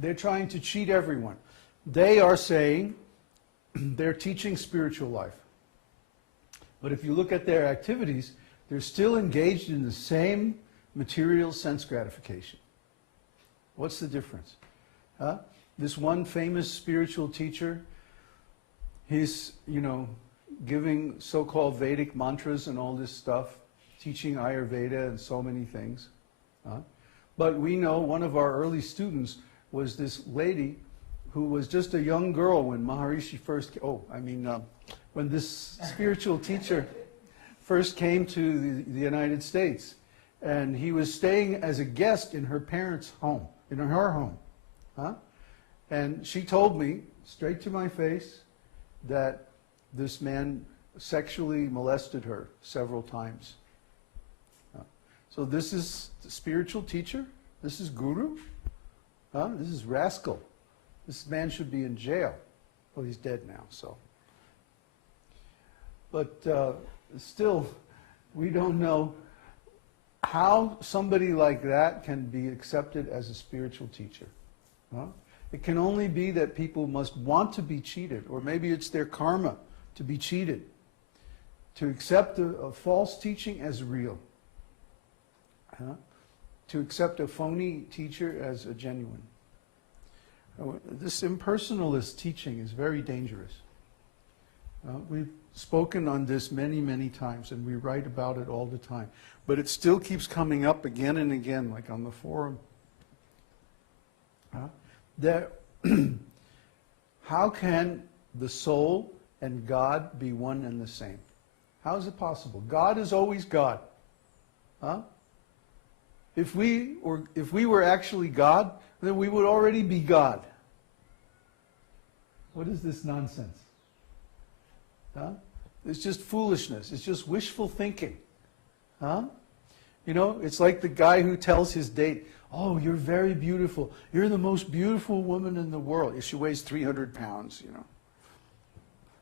They're trying to cheat everyone. They are saying they're teaching spiritual life. But if you look at their activities, they're still engaged in the same material sense gratification. What's the difference? This one famous spiritual teacher, he's, giving so-called Vedic mantras and all this stuff, teaching Ayurveda and so many things. But we know one of our early students was this lady who was just a young girl when Maharishi first, when this spiritual teacher first came to the United States. And he was staying as a guest in her parents' home, in her home. And she told me, straight to my face, that this man sexually molested her several times. So this is the spiritual teacher? This is guru? This is rascal. This man should be in jail. Well, he's dead now, so. But still, we don't know how somebody like that can be accepted as a spiritual teacher. It can only be that people must want to be cheated, or maybe it's their karma to be cheated, to accept a false teaching as real, to accept a phony teacher as a genuine. This impersonalist teaching is very dangerous. We've spoken on this many, many times, and we write about it all the time. But it still keeps coming up again and again, like on the forum. How can the soul and God be one and the same? How is it possible? God is always God. If we were actually God, then we would already be God. What is this nonsense? It's just foolishness. It's just wishful thinking. It's like the guy who tells his date, "Oh, you're very beautiful. You're the most beautiful woman in the world." She weighs 300 pounds,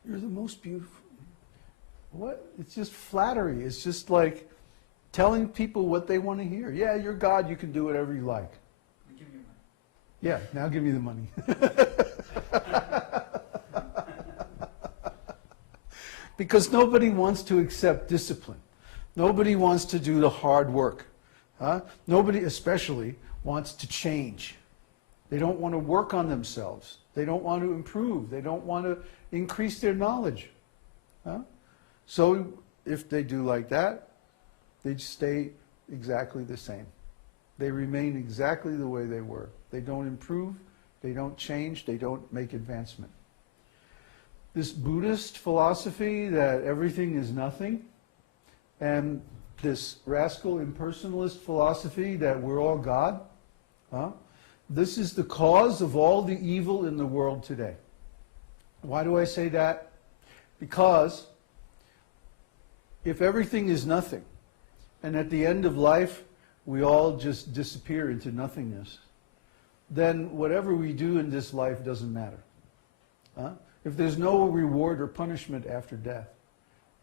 You're the most beautiful. What? It's just flattery. It's just like telling people what they want to hear. Yeah, you're God. You can do whatever you like. Give me money. Yeah, now give me the money. Because nobody wants to accept discipline. Nobody wants to do the hard work. Nobody especially wants to change. They don't want to work on themselves. They don't want to improve. They don't want to increase their knowledge. So if they do like that, they stay exactly the same. They remain exactly the way they were. They don't improve. They don't change. They don't make advancement. This Buddhist philosophy that everything is nothing, and this rascal impersonalist philosophy that we're all God, this is the cause of all the evil in the world today. Why do I say that? Because if everything is nothing, and at the end of life we all just disappear into nothingness, then whatever we do in this life doesn't matter. If there's no reward or punishment after death,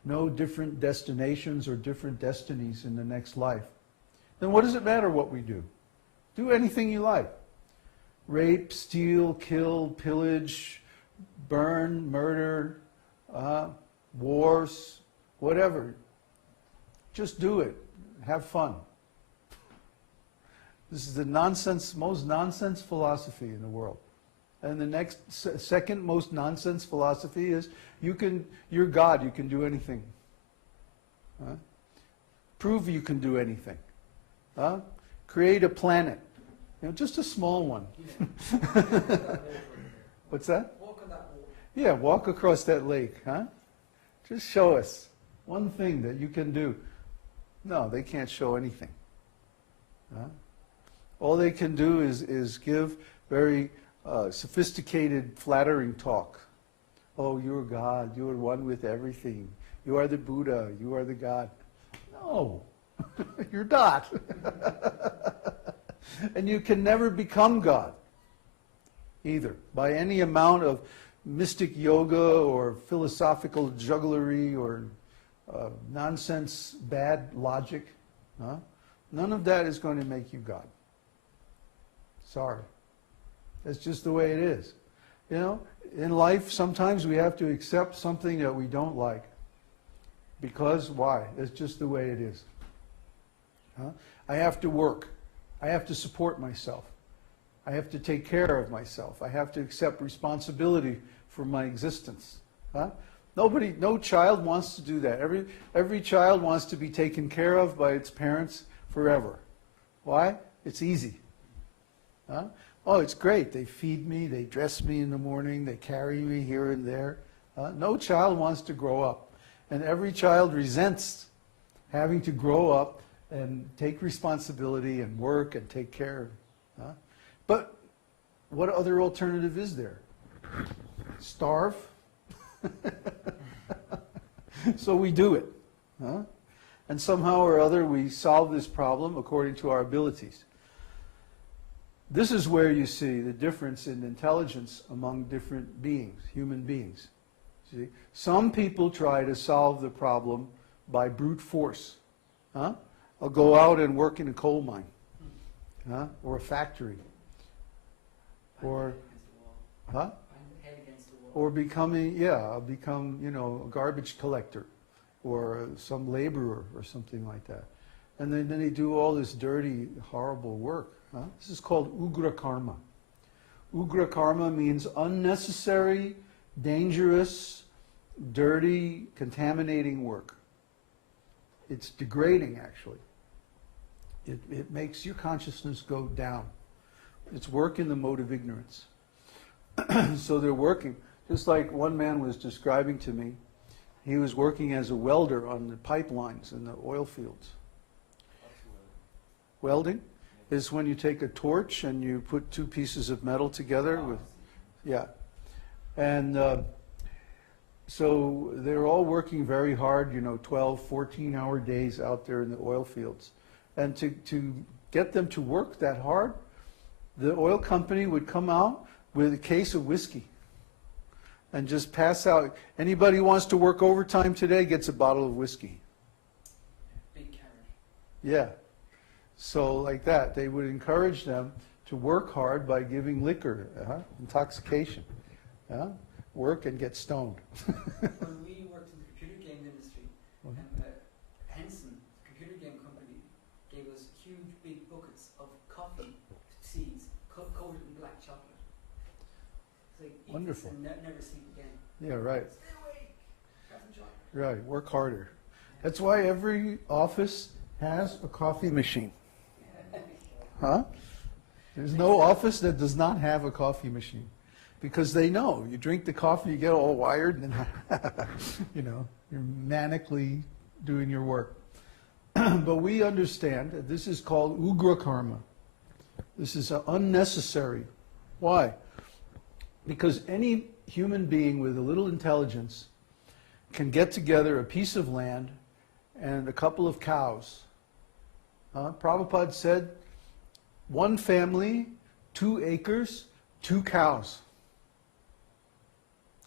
no different destinations or different destinies in the next life, then what does it matter what we do? Do anything you like. Rape, steal, kill, pillage, burn, murder, wars, whatever. Just do it. Have fun. This is the most nonsense philosophy in the world. And the next, second most nonsense philosophy is you're God, you can do anything. Prove you can do anything. Create a planet. Just a small one. What's that? Walk on that water. Yeah, walk across that lake, Just show us one thing that you can do. No, they can't show anything. All they can do is give very sophisticated, flattering talk. Oh, you're God. You are one with everything. You are the Buddha. You are the God. No, you're not. And you can never become God either by any amount of mystic yoga or philosophical jugglery or nonsense bad logic. None of that is going to make you God. Sorry. That's just the way it is. You know, in life, sometimes we have to accept something that we don't like. Because, why? It's just the way it is. Huh? I have to work. I have to support myself. I have to take care of myself. I have to accept responsibility for my existence. Huh? No child wants to do that. Every child wants to be taken care of by its parents forever. Why? It's easy. Huh? Oh, it's great. They feed me, they dress me in the morning, they carry me here and there. No child wants to grow up. And every child resents having to grow up and take responsibility and work and take care. But what other alternative is there? Starve? So we do it. And somehow or other we solve this problem according to our abilities. This is where you see the difference in intelligence among different beings, human beings. See? Some people try to solve the problem by brute force. I'll go out and work in a coal mine, or a factory, or or becoming, I'll become, a garbage collector, or some laborer, or something like that. And then they do all this dirty, horrible work. This is called ugra karma. Ugra karma means unnecessary, dangerous, dirty, contaminating work. It's degrading, actually. It makes your consciousness go down. It's work in the mode of ignorance. So they're working. Just like one man was describing to me, he was working as a welder on the pipelines in the oil fields. Welding is when you take a torch and you put two pieces of metal together with, and so they're all working very hard, 12, 14-hour days out there in the oil fields. And to get them to work that hard, the oil company would come out with a case of whiskey and just pass out. Anybody who wants to work overtime today gets a bottle of whiskey. Big carrot. Yeah. So like that, they would encourage them to work hard by giving liquor, intoxication. Work and get stoned. When we worked in the computer game industry, Henson, the computer game company, gave us huge big buckets of coffee seeds coated in black chocolate. It's like, eat Wonderful. this and never sleep again. Yeah, right. Stay awake. Have some chocolate. Right, work harder. That's why every office has a coffee machine. There's no office that does not have a coffee machine. Because they know, you drink the coffee, you get all wired, and you're manically doing your work. But we understand that this is called ugra karma. This is unnecessary. Why? Because any human being with a little intelligence can get together a piece of land and a couple of cows. Prabhupada said, 1 family, 2 acres, 2 cows.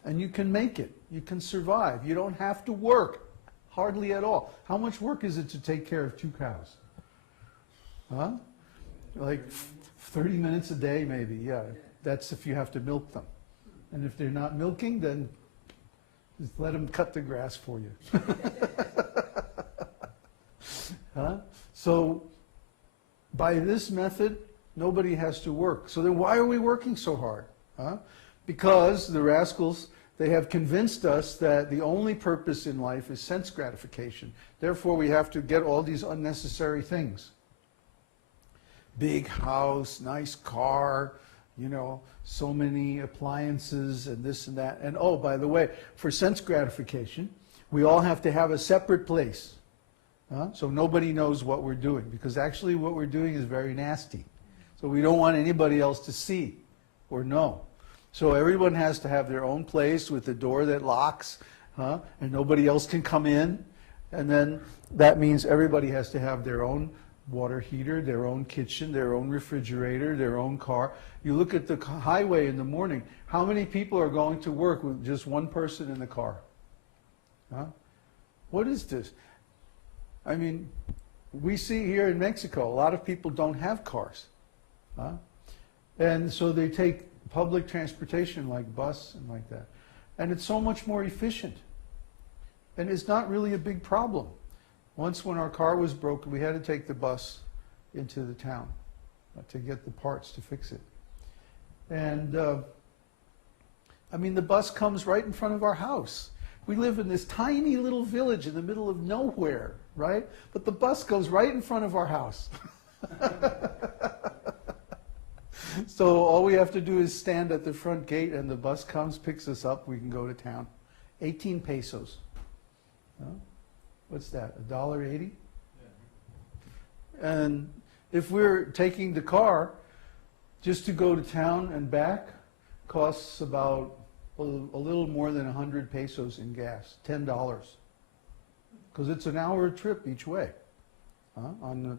And you can make it. You can survive. You don't have to work, hardly at all. How much work is it to take care of 2 cows? Like 30 minutes a day, maybe. Yeah, that's if you have to milk them. And if they're not milking, then just let them cut the grass for you. So by this method, nobody has to work. So then why are we working so hard? Because the rascals, they have convinced us that the only purpose in life is sense gratification. Therefore, we have to get all these unnecessary things. Big house, nice car, so many appliances and this and that. And oh, by the way, for sense gratification, we all have to have a separate place. So nobody knows what we're doing, because actually what we're doing is very nasty. So we don't want anybody else to see or know. So everyone has to have their own place with the door that locks, and nobody else can come in. And then that means everybody has to have their own water heater, their own kitchen, their own refrigerator, their own car. You look at the highway in the morning, how many people are going to work with just one person in the car? What is this? I mean, we see here in Mexico, a lot of people don't have cars. And so they take public transportation like bus and like that. And it's so much more efficient. And it's not really a big problem. Once when our car was broken, we had to take the bus into the town to get the parts to fix it. And I mean, the bus comes right in front of our house. We live in this tiny little village in the middle of nowhere, right? But the bus goes right in front of our house. So all we have to do is stand at the front gate and the bus comes, picks us up, we can go to town. 18 pesos. What's that, $1.80? Yeah. And if we're taking the car, just to go to town and back, costs about a little more than 100 pesos in gas, $10. Because it's an hour trip each way on the